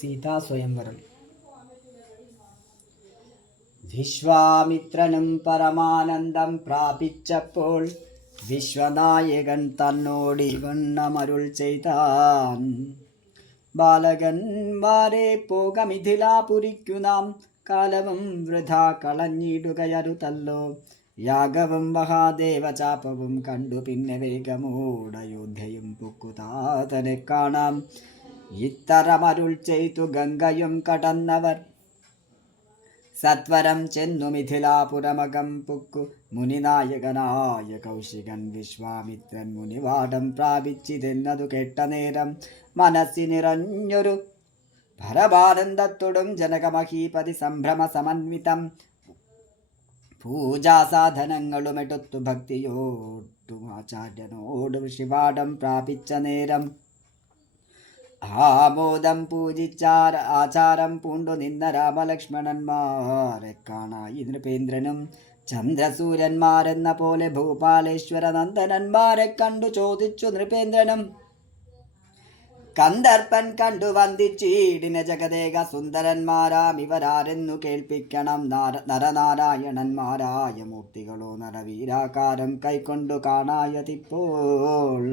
സീതാ സ്വയംവരം വിശ്വാമിത്രനും പരമാനന്ദം പ്രാപിച്ചപ്പോൾ വിശ്വനായകൻ തന്നോട് വണ്ണമരുൾ ചെയ്താൻ. ബാലകന്മാരെ പോക. മിഥിലാപുരിക്കു നാം. കാലവും വൃഥ കളഞ്ഞിടുകയരുതല്ലോ. യാഗവും മഹാദേവചാപവും കണ്ടു പിന്നെ വേഗമോടയോധ്യയും പൊക്കുതാതനെ കാണാം. ഇത്തരമരുൾ ചെയ്തു ഗംഗയും കടന്നവർ. സത്വരം ചെന്നു മിഥിലാപുരമകം പുക്കു. മുനിനായകനായ കൗശികൻ വിശ്വാമിത്രൻ മുനിവാടം പ്രാപിച്ചിതെന്നതു കേട്ട നേരം മനസ്സിനിറഞ്ഞൊരു ഭരഭാനന്ദത്തോടും ജനകമഹീപതി സംഭ്രമ സമന്വിതം പൂജാസാധനങ്ങളുമെടുത്തു ഭക്തിയോട്ടും ആചാര്യനോട് ശിവാടം പ്രാപിച്ച നേരം ആമോദം പൂജിച്ചാർ ആചാരം പൂണ്ടു നിന്ന രാമലക്ഷ്മണന്മാരെ കാണായി. നൃപേന്ദ്രനും ചന്ദ്രസൂര്യന്മാരെന്ന പോലെ ഭൂപാലേശ്വര നന്ദനന്മാരെ കണ്ടു ചോദിച്ചു നൃപേന്ദ്രനും. കന്ദർപ്പൻ കണ്ടു വന്ദിച്ചീടിന ജഗദേക സുന്ദരന്മാരാം ഇവരാരെന്നു കേൾപ്പിക്കണം നാര നരനാരായണന്മാരായ മൂർത്തികളോ നരവീരാകാരം കൈക്കൊണ്ടു കാണായതിപ്പോൾ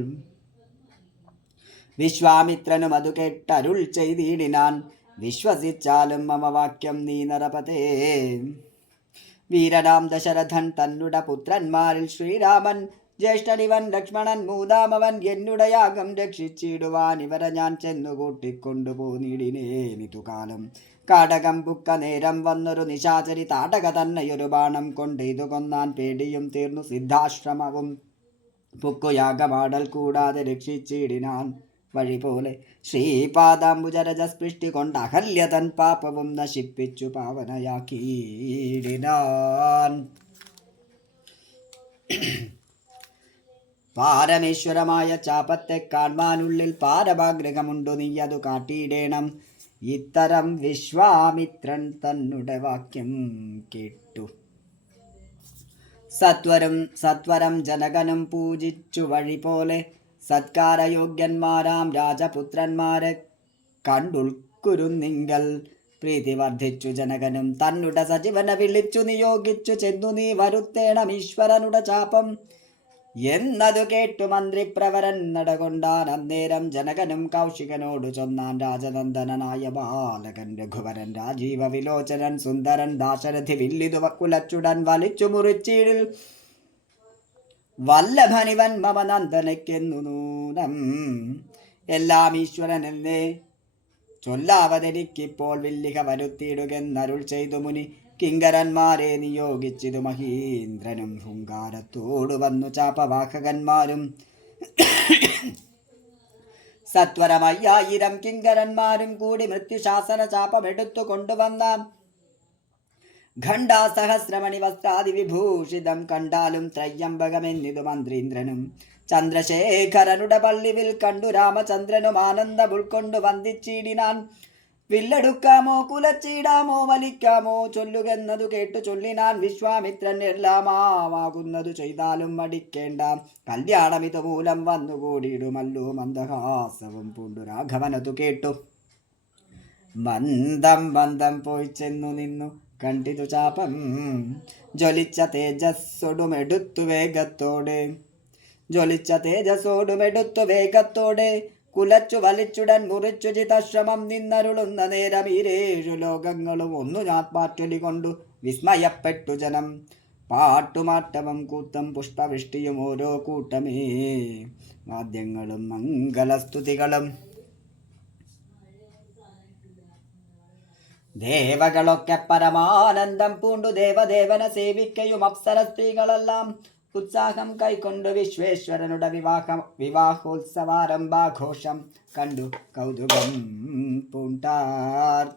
വിശ്വാമിത്രനും അതു കേട്ടരുൾ ചെയ്തിടിനാൻ. വിശ്വസിച്ചാലും മമ വാക്യം നീ നരപതേ. വീരരാം ദശരഥൻ തന്നുട പുത്രന്മാരിൽ ശ്രീരാമൻ ജ്യേഷ്ഠനിവൻ ലക്ഷ്മണൻ മൂതാമവൻ എന്നുടയാകം രക്ഷിച്ചിടുവാൻ ഇവരെ ഞാൻ ചെന്നു കൂട്ടിക്കൊണ്ടുപോന്നിടിനേനിതുകാലം കാടകം പുക്ക നേരം വന്നൊരു നിശാചരി താടക തന്നെയൊരു ബാണം കൊണ്ട് ഇതു കൊന്നാൻ പേടിയും തീർന്നു സിദ്ധാശ്രമവും. പുക്കുയാഗമാടൽ കൂടാതെ രക്ഷിച്ചിടിനാൻ. വഴി പോലെ ശ്രീപാദാംബുജരജസ്പൃഷ്ടി കൊണ്ട് അഹല്യതൻ പാപവും നശിപ്പിച്ചു പാവനയാക്കിയിടിനാൻ. പാരമേശ്വരമായ ചാപത്തെ കാൺമാനുള്ളിൽ പാരഭാഗ്രഹമുണ്ടു നീ അതു കാട്ടിയിടേണം. ഇത്തരം വിശ്വാമിത്രൻ തന്നുടെ വാക്യം കേട്ടു. സത്വരം സത്വരം ജനകനും പൂജിച്ചു വഴി പോലെ സത്കാരയോഗ്യന്മാരാം രാജപുത്രന്മാരെ കണ്ടുൾക്കുരുന്നിങ്കൽ. പ്രീതി വർദ്ധിച്ചു ജനകനും തന്നുട സജീവനെ വിളിച്ചു നിയോഗിച്ചു ചെന്നു നീ വരുത്തേണം ഈശ്വരനുടെ ചാപം. എന്നതു കേട്ടു മന്ത്രിപ്രവരൻ നടകൊണ്ടാൻ അന്നേരം ജനകനും കൗശികനോട് ചൊന്നാൻ രാജനന്ദനായ ബാലകൻ രഘുവരൻ രാജീവ വിലോചനൻ സുന്ദരൻ ദാശരഥി വില്ലിതു കുലച്ചുടൻ വലിച്ചു മുറിച്ചീടിൽ വല്ലഭനിവൻ മമ നന്ദനയ്ക്കെന്നു നൂനം. എല്ലാം ഈശ്വരൻ എന്നേ ചൊല്ലാവതെനിക്കിപ്പോൾ വില്ലിക വരുത്തിയിടുകെന്നരുൾ ചെയ്തു മുനി. കിങ്കരന്മാരെ നിയോഗിച്ചിതു മഹീന്ദ്രനും. ഹുങ്കാരത്തോടു വന്നു ചാപവാഹകന്മാരും. സത്വരമയ്യായിരം കിങ്കരന്മാരും കൂടി മൃത്യുശാസന ചാപമെടുത്തു കൊണ്ടുവന്ന ഖണ്ഡാസഹസ്രമണി വസ്ത്രാദി വിഭൂഷിതം കണ്ടാലും ത്രയ്യംബകമെന്നിതു മന്ത്രീന്ദ്രനും. ചന്ദ്രശേഖരനുടെ പള്ളിവിൽ കണ്ടു രാമചന്ദ്രനും ആനന്ദം ഉൾക്കൊണ്ടു വന്ദിച്ചിടിനാൻ. വില്ലെടുക്കാമോ കുലച്ചിടാമോ വലിക്കാമോ ചൊല്ലുകെന്നതു കേട്ടു ചൊല്ലിനാൻ വിശ്വാമിത്രൻ എല്ലാമാകുന്നതു ചെയ്താലും മടിക്കേണ്ട. കല്യാണം മൂലം വന്നുകൂടിയിടുമല്ലോ മന്ദഹാസവും പൂണ്ടു രാഘവനതു കേട്ടു. മന്ദം മന്ദം പോയി ചെന്നു നിന്നു. കണ്ടിതു ചാപം ജ്വലിച്ച തേജസ്സൊടുമെടുത്തു വേഗത്തോടെ. ജ്വലിച്ച തേജസ്സോടുമെടുത്തു വേഗത്തോടെ. കുലച്ചു വലിച്ചുടൻ മുറിച്ചു ചിതശ്രമം നിന്നരുളുന്ന നേരം ഈരേഴു ലോകങ്ങളും ഒന്നു ഞാത്മാറ്റൊലി കൊണ്ടു വിസ്മയപ്പെട്ടു ജനം. പാട്ടുമാട്ടവും കൂത്തം പുഷ്പവൃഷ്ടിയും ഓരോ കൂട്ടമേ. വാദ്യങ്ങളും മംഗളസ്തുതികളും ദേവകളൊക്കെ പരമാനന്ദം പൂണ്ടു ദേവദേവനെ സേവിക്കയും അപ്സര സ്ത്രീകളെല്ലാം ഉത്സാഹം കൈക്കൊണ്ട് വിശ്വേശ്വരനുടെ വിവാഹ വിവാഹോത്സവാരംഭാഘോഷം കണ്ടു. കൗതുകം പൂണ്ടാർ.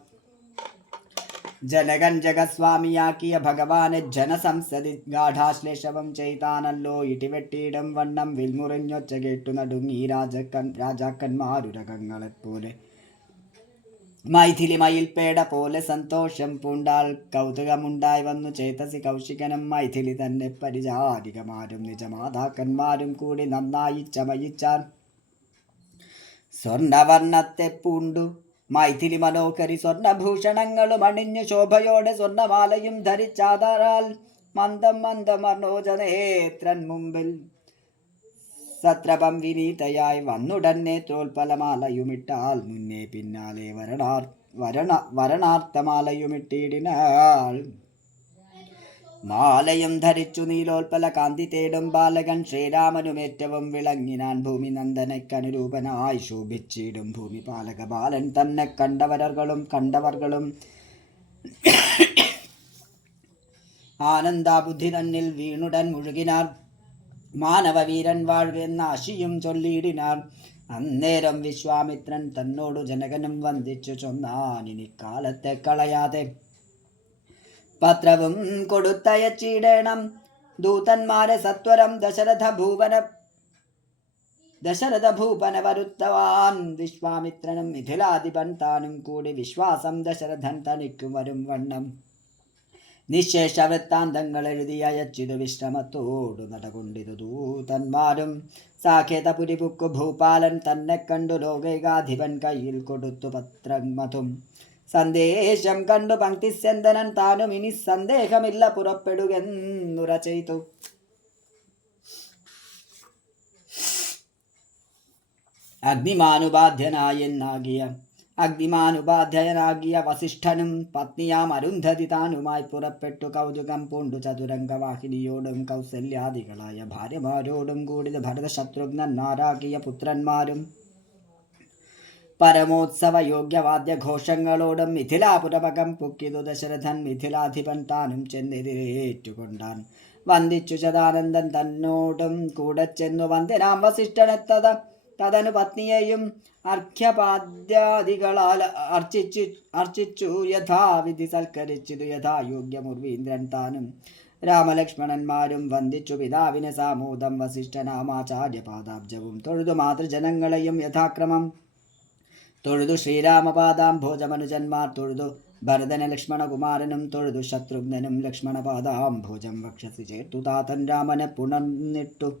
ജനകൻ ജഗസ്വാമിയാക്കിയ ഭഗവാനെ ജനസംസതി ഗാഠാശ്ലേഷവും ചെയ്താനല്ലോ ഇടിവെട്ടിയിടും വണ്ണം വിൽമുറിഞ്ഞൊച്ച കേട്ടു നടുങ്ങി രാജക്കൻ രാജാക്കന്മാരുരകങ്ങളെപ്പോലെ. മൈഥിലി മയിൽപേട പോലെ സന്തോഷം പൂണ്ടാൽ കൗതുകമുണ്ടായി വന്നു ചേതസി കൗശികനും. മൈഥിലി തന്നെ പരിചാരികമാരും നിജമാതാക്കന്മാരും കൂടി നന്നായി ചമയിച്ചാൻ സ്വർണവർണത്തെ പൂണ്ടു. മൈഥിലി മനോഹരി സ്വർണഭൂഷണങ്ങളും അണിഞ്ഞു ശോഭയോടെ സ്വർണമാലയും ധരിച്ചാതാറാൽ മന്ദം മന്ദം മനോജനേത്രൻ മുമ്പിൽ സത്രപം വിനീതയായി വന്നുടനെ തോൽപ്പലമാലയുമിട്ടാൽ മുന്നേ പിന്നാലെ വരണാർ വരണ വരണാർത്ഥമാലയുമിട്ടിടിനാൾ മാലയും ധരിച്ചു നീലോൽപ്പല കാന്തി തേടും ബാലകൻ ശ്രീരാമനും ഏറ്റവും വിളങ്ങിനാൻ ഭൂമി നന്ദനക്കനുരൂപനായി ശോഭിച്ചിടും ഭൂമി പാലക ബാലൻ തന്നെ കണ്ടവരകളും കണ്ടവർകളും ആനന്ദാബുദ്ധി തന്നിൽ വീണുടൻ മുഴുകിനാർ. മാനവവീരൻ വാഴ്വെന്ന അശിയും ചൊല്ലിയിടിനാൻ. അന്നേരം വിശ്വാമിത്രൻ തന്നോടു ജനകനും വന്ദിച്ചു ചൊന്നാൻ. ഇനി കാലത്തെ കളയാതെ പത്രവും കൊടുത്തയച്ചിടണം. ദൂതന്മാരെ സത്വരം ദശരഥ ഭൂപന ദശരഥ ഭൂപന വരുത്തവാൻ. വിശ്വാമിത്രനും മിഥിലാധിപൻ താനും കൂടി വിശ്വാസം ദശരഥൻ തനിക്കും വരും വണ്ണം. നിശേഷ വൃത്താന്തങ്ങൾ എഴുതി അയച്ചിതു വിശ്രമത്തോടു നടകൊണ്ടിതു ദൂതന്മാരും സാഖേതപുരിപുക്കു ഭൂപാലൻ തന്നെ കണ്ടു ലോകൈകാധിപൻ കയ്യിൽ കൊടുത്തു പത്രം മതും സന്ദേശം കണ്ടു പങ്ക്തിസ്യന്തനൻ താനും ഇനി സന്ദേഹമില്ല പുറപ്പെടുകെന്നുര ചെയ്തു അഗ്നിമാനുപാധ്യനായെന്നാകിയ അഗ്നിമാനുപാധ്യയനാകിയ വസിഷ്ഠനും പത്നിയാം അരുന്ധതി താനുമായി പുറപ്പെട്ടു കൗതുകം പൂണ്ടു ചതുരംഗവാഹിനിയോടും കൗസല്യാദികളായ ഭാര്യമാരോടും കൂടി ഭരത ശത്രുഘ്നന്മാരാകിയ പുത്രന്മാരും പരമോത്സവ യോഗ്യവാദ്യഘോഷങ്ങളോടും മിഥിലാപുരമകം പൊക്കിതു ദശരഥൻ മിഥിലാധിപൻ താനും ചെന്നെതിരേറ്റുകൊണ്ടാൻ വന്ദിച്ചു ചതാനന്ദൻ തന്നോടും കൂടെ ചെന്നു വന്ദനാം വസിഷ്ഠനെത്തത. തതനു പത്നിയെയും അർഘ്യപാദ്യാദികളാൽ അർച്ചിച്ചു അർച്ചിച്ചു യഥാവിധി സൽക്കരിച്ചിതു യഥായോഗ്യമുർവീന്ദ്രൻ താനും. രാമലക്ഷ്മണന്മാരും വന്ദിച്ചു പിതാവിനെ സാമൂതം വസിഷ്ഠനാമാചാര്യപാദാബ്ജവും. തൊഴുതു മാതൃജനങ്ങളെയും യഥാക്രമം. തൊഴുതു ശ്രീരാമപാദാംഭോജമനുജന്മാർ. തൊഴുതു ഭരതന ലക്ഷ്മണകുമാരനും. തൊഴുതു ശത്രുഘ്നനും ലക്ഷ്മണപാദാംഭോജം വക്ഷസി ചേർത്തു. താതൻ രാമനെ പുണർന്നിട്ടു.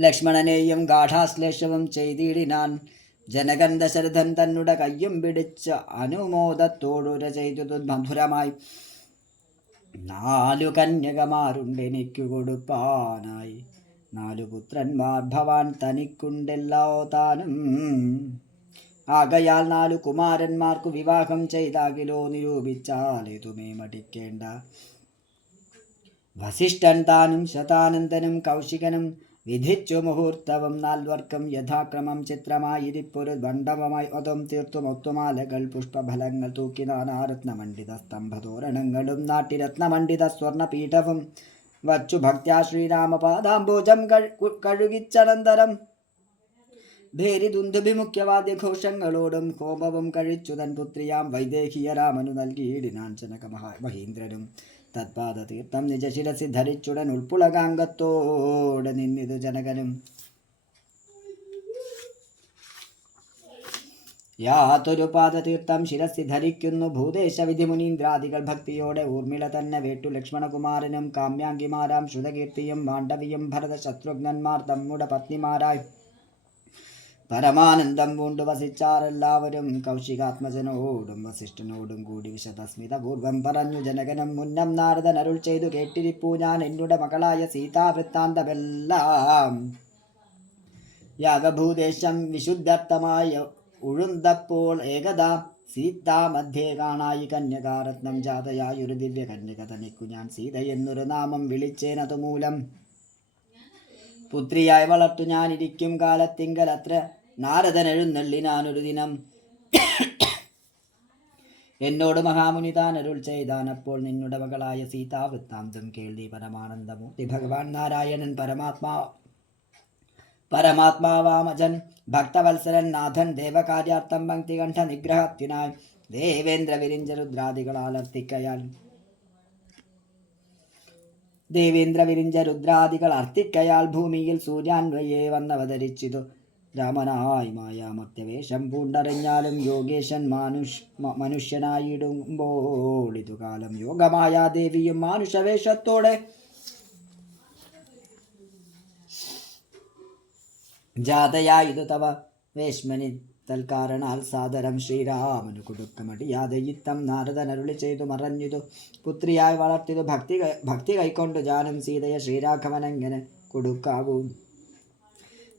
ലക്ഷ്മണനെയും ഗാഠാശ്ലേഷവും ചെയ്തിടിനാൻ ജനകൻ ദശരഥൻ കയ്യും പിടിച്ച് അനുമോദത്തോടുര ചെയ്തു മധുരമായി. നാലു കന്യകമാരുണ്ടെനിക്കു കൊടുപ്പാനായി. നാലു പുത്രന്മാർ ഭവാൻ തനിക്കുണ്ടല്ലോ താനും. ആകയാൽ നാലു കുമാരന്മാർക്കു വിവാഹം ചെയ്താകിലോ നിരൂപിച്ചാൽ ഇതുമേ മടിക്കേണ്ട. വസിഷ്ഠൻ താനും ശതാനന്ദനും കൗശികനും വിധിച്ചു മുഹൂർത്തവും നാൽവർക്കും യഥാക്രമം ചിത്രമായിരിപ്പൊരു ദണ്ഡവമായി ഒതും തീർത്തും ഒത്തുമാലകൾ പുഷ്പഫലങ്ങൾ തൂക്കി നാനാരത്നമണ്ഡിത സ്തംഭതോരണങ്ങളും നാട്ടിരത്നമണ്ഡിത സ്വർണപീഠവും വച്ചു ഭക്ത്യാ ശ്രീരാമപാദാംബോജം കഴു- കഴുകിച്ചനന്തരം. ഭേരി ദുന്ദുഭിമുഖ്യവാദ്യഘോഷങ്ങളോടും കോപവും കഴിച്ചു തൻ പുത്രിയാം വൈദേഹിയ രാമനു നൽകിയിടിനാൻ ജനക മഹാ മഹീന്ദ്രനും തത്പാദ തീർത്ഥം നിജശിരസി ധരിച്ചുടൻ ഉൾപ്പുളകാംഗത്തോടെ നിന്നിതു ജനകനും. യാതൊരു പാദതീർത്ഥം ശിരസി ധരിക്കുന്നു ഭൂദേശ വിധി മുനീന്ദ്രാദികൾ ഭക്തിയോടെ. ഊർമിള തന്നെ വേട്ടു ലക്ഷ്മണകുമാരനും കാമ്യാംഗിമാരാം ശ്രുതകീർത്തിയും മാണ്ഡവിയും ഭരത ശത്രുഘ്നന്മാർ തമ്മുടെ പത്നിമാരായി. പരമാനന്ദം പൂണ്ടു വസിച്ചാരെല്ലാവരും കൗശികാത്മജനോടും വസിഷ്ഠനോടും കൂടി വിശദസ്മിതപൂർവം പറഞ്ഞു ജനകനം മുന്നം നാരദൻ അരുൾ ചെയ്തു കേട്ടിരിപ്പൂ ഞാൻ എന്നുടെ മകളായ സീതാവൃത്താന്തമെല്ലാം. യാഗഭൂദേശം വിശുദ്ധർത്ഥമായ ഉഴുന്തപ്പോൾ ഏകദാ സീതാ മധ്യേ കാണായി കന്യകാരത്നം ജാതയായൊരു ദിവ്യ കന്യക തനിക്കു ഞാൻ സീത എന്നൊരു നാമം വിളിച്ചേനതുമൂലം പുത്രിയായി വളർത്തു ഞാനിരിക്കും കാലത്തിങ്കൽ അത്ര നാരദൻ എഴുന്നള്ളിനാനൊരു ദിനം എന്നോട് മഹാമുനി താൻ അരുൾ ചെയ്താൻ അപ്പോൾ നിന്നുടെ മകളായ സീതാ വൃത്താന്തം കേൾവി പരമാനന്ദമൂർത്തി ഭഗവാൻ നാരായണൻ പരമാത്മാ പരമാത്മാവാമജൻ ഭക്തവത്സരൻ നാഥൻ ദേവകാര്യാർത്ഥം പങ്ക്തികണ്ഠ നിഗ്രഹത്തിനായി ദേവേന്ദ്ര വിരിഞ്ച അർത്ഥിക്കയാൽ ദേവേന്ദ്ര വിരിഞ്ച രുദ്രാദികൾ അർത്ഥിക്കയാൽ ഭൂമിയിൽ സൂര്യാൻവയെ വന്നവതരിച്ചിതു. രാമനായി മായാമത്യവേഷം പൂണ്ടറിഞ്ഞാലും യോഗേശൻ മാനുഷ് മനുഷ്യനായിടുമ്പോൾ ഇതുകാലം യോഗമായ ദേവിയും മാനുഷവേഷത്തോടെ ജാതയായിതു തവ വേശ്മനി തൽക്കാരണാൽ സാദരം ശ്രീരാമനു കൊടുക്കമടിയാതെ ഇത്തം ചെയ്തു മറഞ്ഞിതു. പുത്രിയായി വളർത്തിയതു ഭക്തി ഭക്തി കൈക്കൊണ്ടു ജാനും സീതയെ ശ്രീരാഘവനെങ്ങനെ കൊടുക്കാവൂ.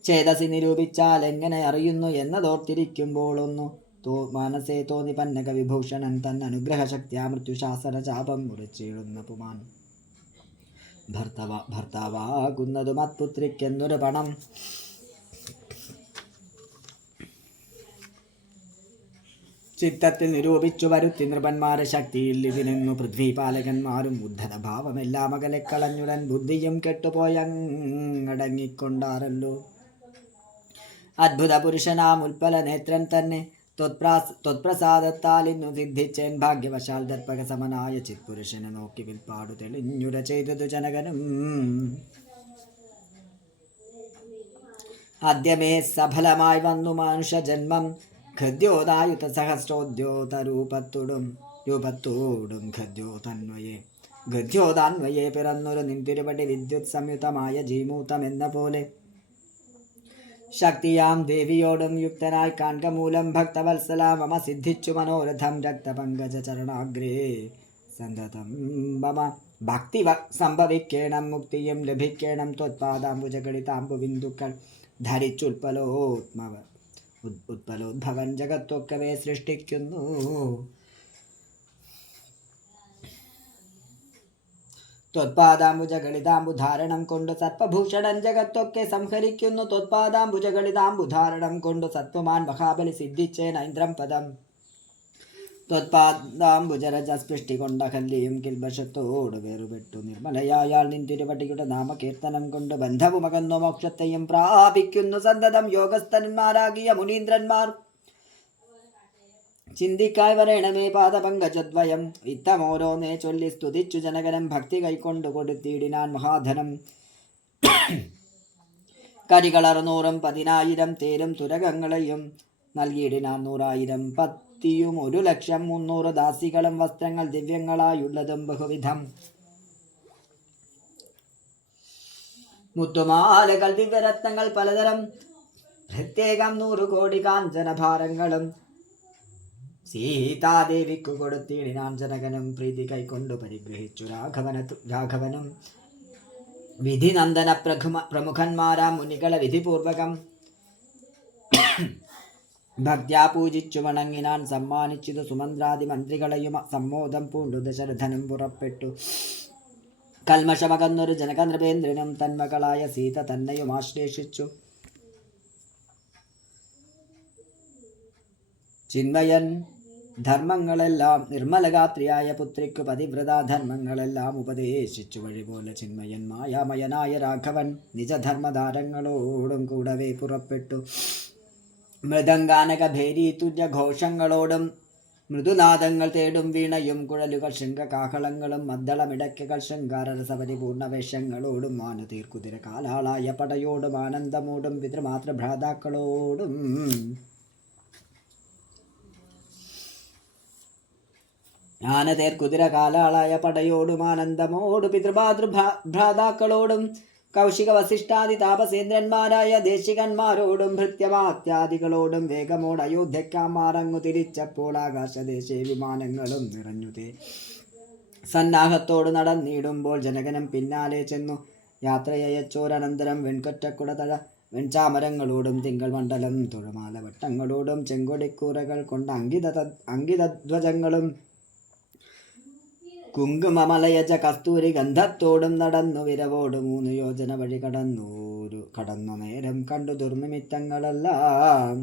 ചേതസി നിരൂപിച്ചാൽ എങ്ങനെ അറിയുന്നു എന്നതോർത്തിരിക്കുമ്പോഴൊന്നു തോ മനസ്സേ തോന്നി പന്നക വിഭൂഷണൻ തൻ അനുഗ്രഹശക്തിയാ മൃത്യുശാസന ചാപം മുറിച്ചിടുന്ന പുമാൻ. ഭർത്തവ ഭർത്താവാകുന്നതു മത്പുത്രിക്കെന്നൊരു പണം. ചിത്തത്തിൽ നിരൂപിച്ചു വരുത്തി നൃപന്മാരെ ശക്തിയിൽ ഇതിനെന്നു പൃഥ്വിപാലകന്മാരും ഉദ്ധത ഭാവമെല്ലാം അകലെ കളഞ്ഞുടൻ ബുദ്ധിയും കെട്ടുപോയങ്ങടങ്ങിക്കൊണ്ടാറല്ലോ അദ്ഭുത പുരുഷനാം ഉൽപ്പല നേത്രൻ തന്നെ ത്വത്പ്രാസ് ത്വത്പ്രസാദത്താൽ ഇന്നു സിദ്ധിച്ചേൻ ഭാഗ്യവശാൽ ദർപ്പക സമനായ ചിത്പുരുഷനെ നോക്കി വിൽപ്പാടു തെളിഞ്ഞുര ചെയ്തതു ജനകനും. ആദ്യമേ സഫലമായി വന്നു മനുഷ്യജന്മം. ഖദ്യോദായുത സഹസ്രോദ്യോത രൂപത്തോടും രൂപത്തോടും ഖദ്യോതന്വയെ ഗദ്യോതാന്വയെ പിറന്നൊരു നിന്തിരുപടി വിദ്യുത് സംയുതമായ ജീമൂതം എന്ന പോലെ ശക്തിയാം ദേവിയോടും യുക്തനായി കാൺക മൂലം ഭക്തവത്സല മമ സിദ്ധിച്ചു മനോരഥം രക്തപങ്കജ ചരണാഗ്രേ. സന്തതം മമ. ഭക്തി സംഭവിക്കണം മുക്തിയും ലഭിക്കണം ത്വത്പാദാംബുജകളിതാംബു ബിന്ദുക്കൾ ധരിച്ചുൽപ്പലോത്മവ. ഉത്- ഉത്പലോദ്ഭവൻ ജഗത്തൊക്കവേ സൃഷ്ടിക്കുന്നു. ത്വത്പാദാംബുജകളിതാംബുധാരണം കൊണ്ട് സത്വഭൂഷണൻ ജഗത്തൊക്കെ സംഹരിക്കുന്നു. ത്വത്പാദാംബുജഗളിതാംബുധാരണം കൊണ്ട് സത്വമാൻ മഹാബലി സിദ്ധിച്ചേൻ നൈന്ദ്രം പദം. ത്വത്പാദാംബുജരജസ്പൃഷ്ടി കൊണ്ട കല്ലിയും കിൽബശത്തോട് വേറുപെട്ടു. നിർമ്മലയായാൾ നിൻ നാമകീർത്തനം കൊണ്ട് ബന്ധവുമകന്നു മോക്ഷത്തെയും പ്രാപിക്കുന്നു സന്തതം യോഗസ്ഥന്മാരാകിയ മുനീന്ദ്രന്മാർ. ചിന്തിക്കായി വരേണമേ പാദപങ്കജദ്വയം. ഇത്തമോരോന്നേ ചൊല്ലി സ്തുതിച്ചു ജനകരം ഭക്തി കൈക്കൊണ്ടു കൊടുത്തിടിനാൻ മഹാധനം. കരികളറുന്നൂറും പതിനായിരം തേരും തുരകങ്ങളെയും നൽകിയിടിനാൻ നൂറായിരം പത്തിയും ഒരു ലക്ഷം മുന്നൂറ് ദാസികളും വസ്ത്രങ്ങൾ ദിവ്യങ്ങളായുള്ളതും ബഹുവിധം. മുത്തുമാലകൾ ദിവ്യരത്നങ്ങൾ പലതരം. പ്രത്യേകം നൂറ് കോടി കാഞ്ചനഭാരങ്ങളും സീതാദേവിക്കു കൊടുത്തിടിനാൻ ജനകനും പ്രീതി കൈക്കൊണ്ടു പരിഗ്രഹിച്ചു. രാഘവന രാഘവനും വിധിനന്ദന പ്രഘുമ പ്രമുഖന്മാരാ മുനികളെ വിധിപൂർവകം ഭക്ത്യാ പൂജിച്ചു വണങ്ങിനാൻ സമ്മാനിച്ചതു സുമന്ത്രാദി മന്ത്രികളെയും സമ്മോദം പൂണ്ടു ദശരഥനും പുറപ്പെട്ടു. കൽമഷമകന്നൊരു ജനക നൃപേന്ദ്രനും തന്മകളായ സീത തന്നെയും ആശ്ലേഷിച്ചു. ചിന്മയൻ ധർമ്മങ്ങളെല്ലാം നിർമ്മലഗാത്രിയായ പുത്രിക്കു പതിവ്രത ധർമ്മങ്ങളെല്ലാം ഉപദേശിച്ചു വഴിപോലെ ചിന്മയൻ മായാമയനായ രാഘവൻ നിജധർമ്മധാരങ്ങളോടും കൂടവേ പുറപ്പെട്ടു. മൃദംഗാനക ഭേരി തുല്യ ഘോഷങ്ങളോടും മൃദുനാദങ്ങൾ തേടും വീണയും കുഴലുകൾ ശൃംഗകാഹളങ്ങളും മദ്ദളമിടയ്ക്കുകൾ ശൃംഗാരരസപരിപൂർണ വേഷങ്ങളോടും മാനതീർക്കുതിര കാലാളായ പടയോടും ആനന്ദമോടും പിതൃമാതൃഭ്രാതാക്കളോടും ആനതേർ കുതിര കാലാളായ പടയോടും ആനന്ദമോടും പിതൃഭാതൃഭ്രാതാക്കളോടും കൗശിക വസിഷ്ഠാദി താപസേന്ദ്രന്മാരായ ദേശികന്മാരോടും ഭൃത്യമാത്യാദികളോടും വേഗമോട് അയോധ്യക്കാമാറങ്ങു തിരിച്ചപ്പോൾ ആകാശദേശേ വിമാനങ്ങളും നിറഞ്ഞുതേ സന്നാഹത്തോട് നടന്നിടുമ്പോൾ ജനകനം പിന്നാലെ ചെന്നു. യാത്രയച്ചോരനന്തരം വെൺകൊറ്റക്കുട തഴ വെൺചാമരങ്ങളോടും തിങ്കൾ മണ്ഡലം തുഴമാല വട്ടങ്ങളോടും ചെങ്കൊടിക്കൂറകൾ കൊണ്ട് അങ്കിത അങ്കിതധ്വജങ്ങളും കുങ്കുമമലയജ കസ്തൂരി ഗന്ധത്തോടും നടന്നു വിരവോട് മൂന്ന് യോജന വഴി കടന്നൂരു കടന്നു നേരം കണ്ടു ദുർനിമിത്തങ്ങളെല്ലാം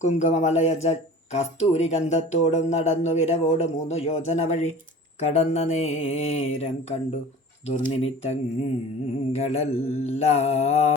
കുങ്കുമമലയജ കസ്തൂരി ഗന്ധത്തോടും നടന്നു വിരവോട് മൂന്ന് യോജന വഴി കടന്ന നേരം കണ്ടു ദുർനിമിത്തങ്ങളെല്ലാം